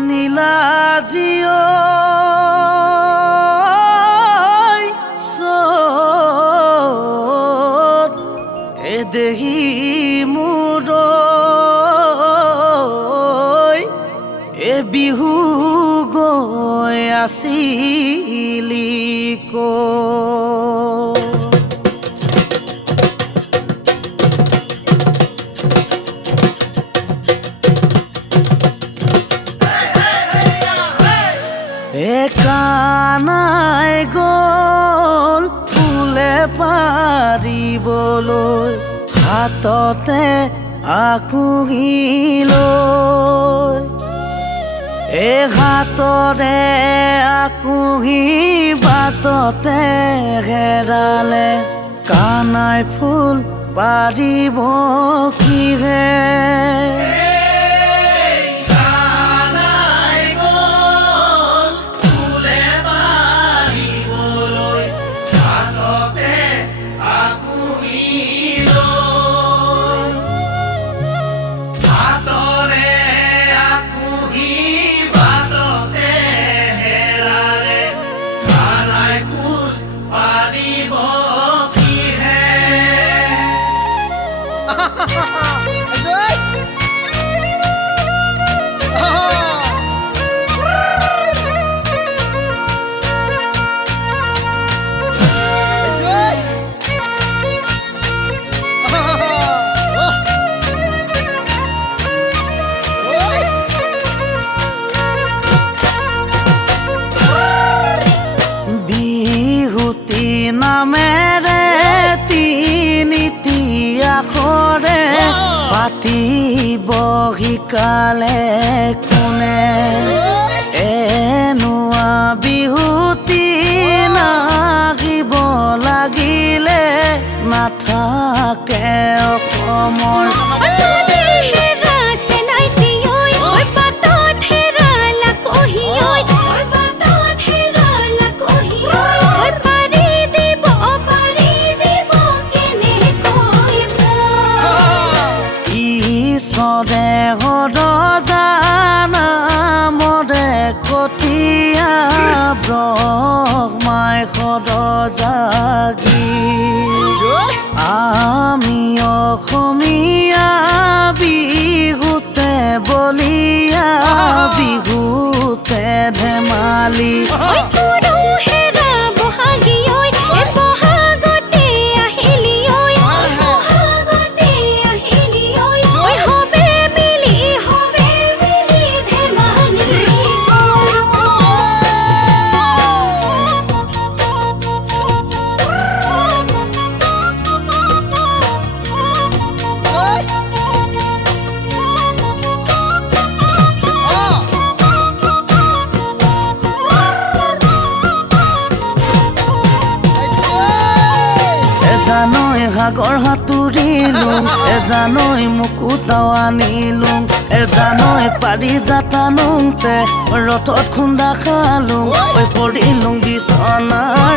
নীলা জিঅ দেহি মোৰ বিহু গৈ আছিলি কানাই গ'ল ফুলে পাৰিবলৈ হাততে আকুহি লৈ হাতৰে আকুহি বাটতে হেৰালে কানাই ফুল পাৰিব কিহে নামেৰে তিনিটি আখৰে পাতিব শিকালে কোনে এনুৱা বিহুতি নাহিব লাগিলে নাথাকে অসমৰ কটীয়া ব্ৰহ্মাই সৰজাগি আমি অসমীয়া বিহুতে বলিয়া বিহুতে ধেমালি এজানৈ সাগৰ সাঁতুৰিলোঁ এজানৈ মুকুতাও আনিলোঁ এজানৈ পাৰিজাতানোতে ৰথত খুন্দা খালোঁ পৰিলোঁ বিচনাৰ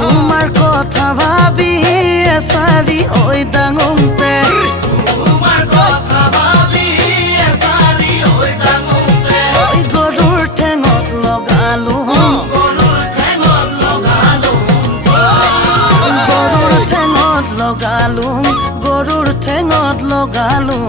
তোমাৰ কথা ভাবি এচাৰি ঐ ডাঙোতে গৰুৰ ঠেঙত লগালোঁ গৰুৰ ঠেঙত লগালোঁ